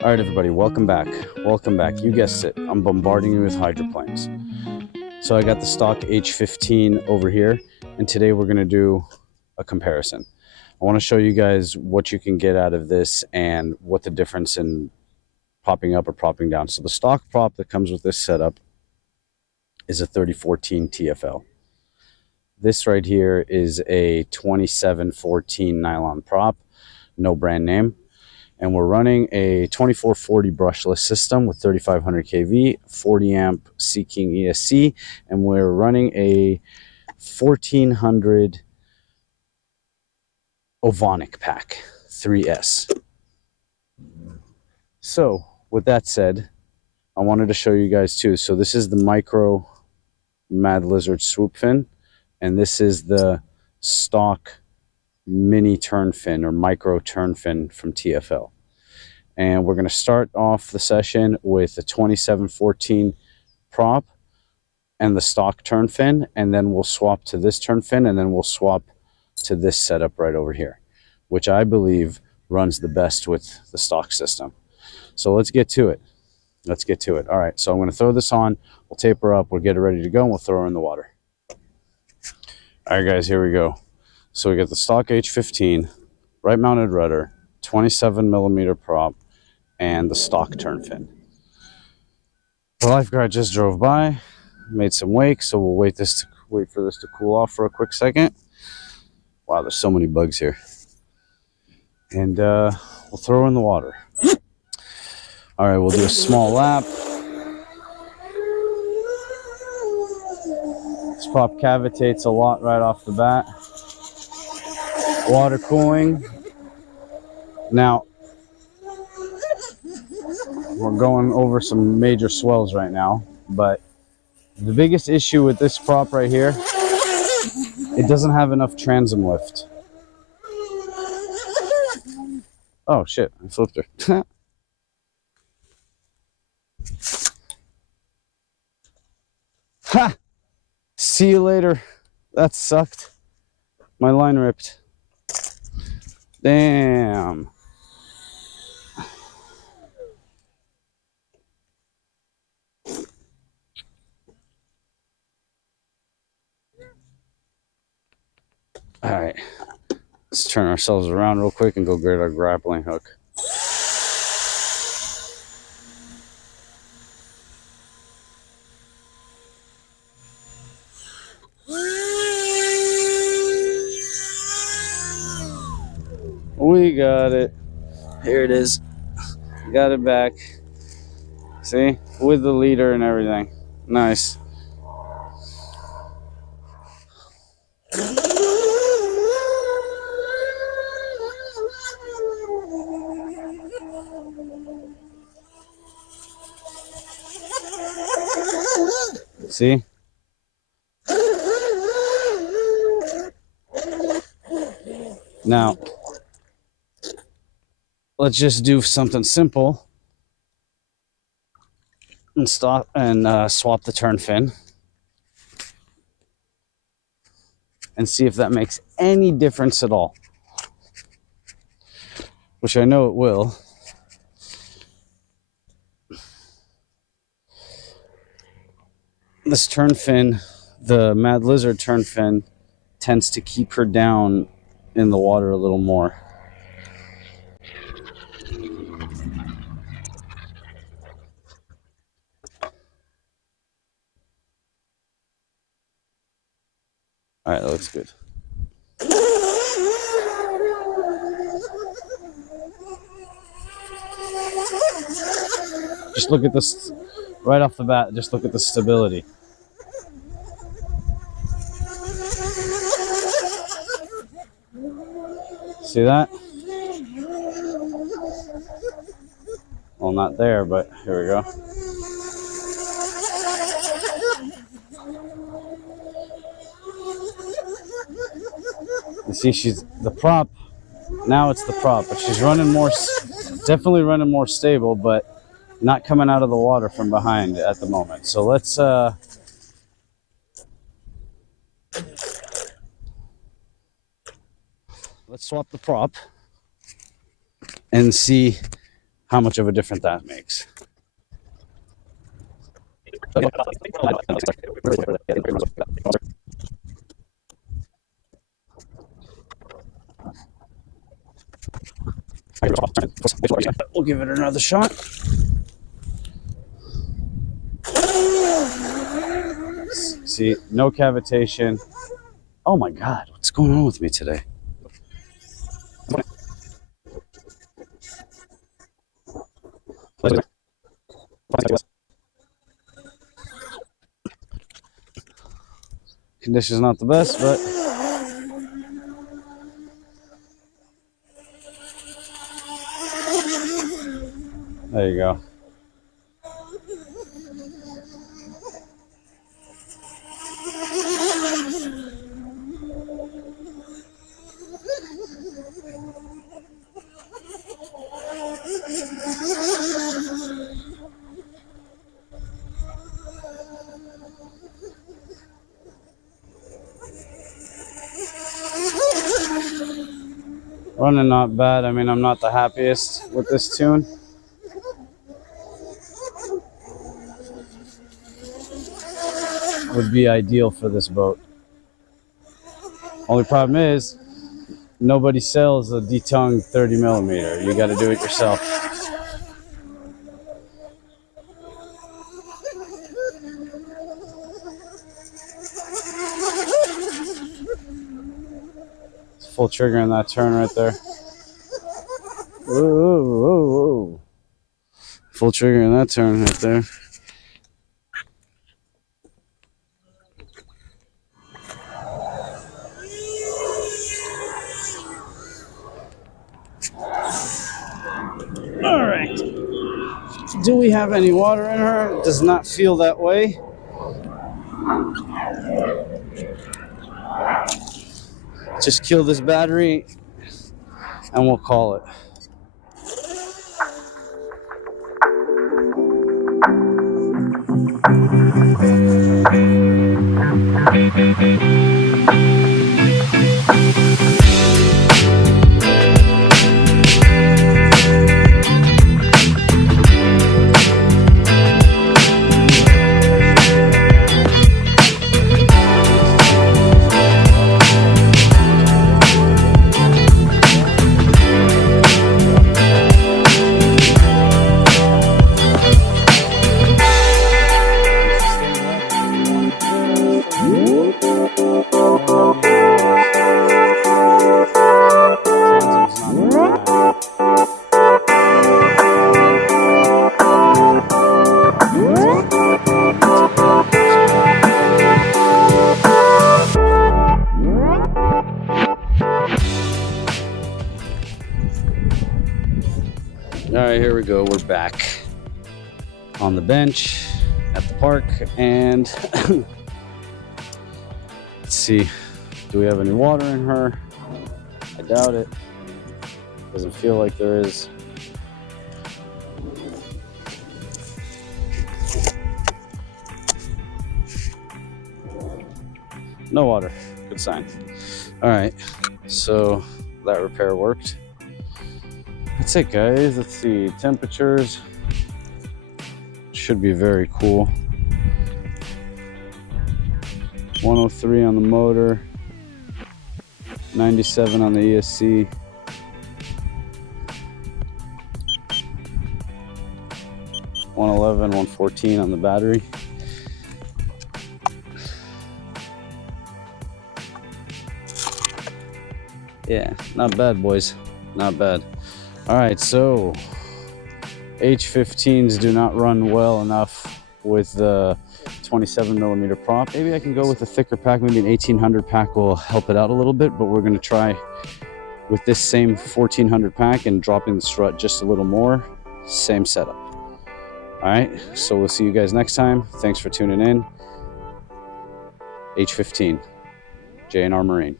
All right, everybody, welcome back. Welcome back. You guessed it. I'm bombarding you with hydroplanes. So I got the stock H15 over here, and today we're going to do a comparison. I want to show you guys what you can get out of this and what the difference in propping up or propping down. So the stock prop that comes with this setup is a 3014 TFL. This right here is a 2714 nylon prop, no brand name. And we're running a 2440 brushless system with 3500 kV, 40 amp Seeking ESC, and we're running a 1400 Ovonic pack 3S. So with that said, I wanted to show you guys too. So this is the micro Mad Lizard swoop fin, and this is the stock mini turn fin or micro turn fin from TFL. And we're going to start off the session with the 2714 prop and the stock turn fin, and then we'll swap to this turn fin, and then we'll swap to this setup right over here, which I believe runs the best with the stock system. So let's get to it. Let's get to it. All right, so I'm going to throw this on. We'll taper up. We'll get it ready to go, and we'll throw her in the water. All right, guys, here we go. So we got the stock H15, right mounted rudder, 27 millimeter prop, and the stock turn fin. The lifeguard just drove by, made some wake, so we'll wait for this to cool off for a quick second. Wow, there's so many bugs here. And we'll throw her in the water. All right, we'll do a small lap. This prop cavitates a lot right off the bat. Water cooling. Now, we're going over some major swells right now, but the biggest issue with this prop right here, it doesn't have enough transom lift. Oh shit, I flipped her. Ha! See you later. That sucked. My line ripped. Damn. All right, let's turn ourselves around real quick and go get our grappling hook. We got it. Here it is. Got it back. See? With the leader and everything. Nice. See? Now, let's just do something simple and stop and swap the turn fin and see if that makes any difference at all, which I know it will. This turn fin, the Mad Lizard turn fin, tends to keep her down in the water a little more. All right, that looks good. Just look at this right off the bat. Just look at the stability. See that? Well, not there, but here we go. You see, she's the prop. Now it's the prop, but she's running more, definitely running more stable, but not coming out of the water from behind at the moment. So let's swap the prop and see how much of a difference that makes. We'll give it another shot. See, no cavitation. Oh my God, what's going on with me today? Condition's not the best, but there you go. Running not bad. I mean, I'm not the happiest with this tune. Would be ideal for this boat. Only problem is, nobody sells a detongue 30 millimeter. You got to do it yourself. It's full trigger in that turn right there. Whoa. Full trigger in that turn right there. All right. Do we have any water in her? It does not feel that way. Just kill this battery and we'll call it. All right, here we go. We're back on the bench at the park, and let's see, do we have any water in her? I doubt it. Doesn't feel like there is. No water. Good sign. All right, so that repair worked. That's it, guys. Let's see, temperatures should be very cool. 103 on the motor, 97 on the ESC, 111, 114 on the battery. Yeah, not bad, boys. Not bad. All right, so H15s do not run well enough with the 27 millimeter prop. Maybe I can go with a thicker pack. Maybe an 1800 pack will help it out a little bit, but we're gonna try with this same 1400 pack and dropping the strut just a little more. Same setup. All right, so we'll see you guys next time. Thanks for tuning in. H15, J&R Marine.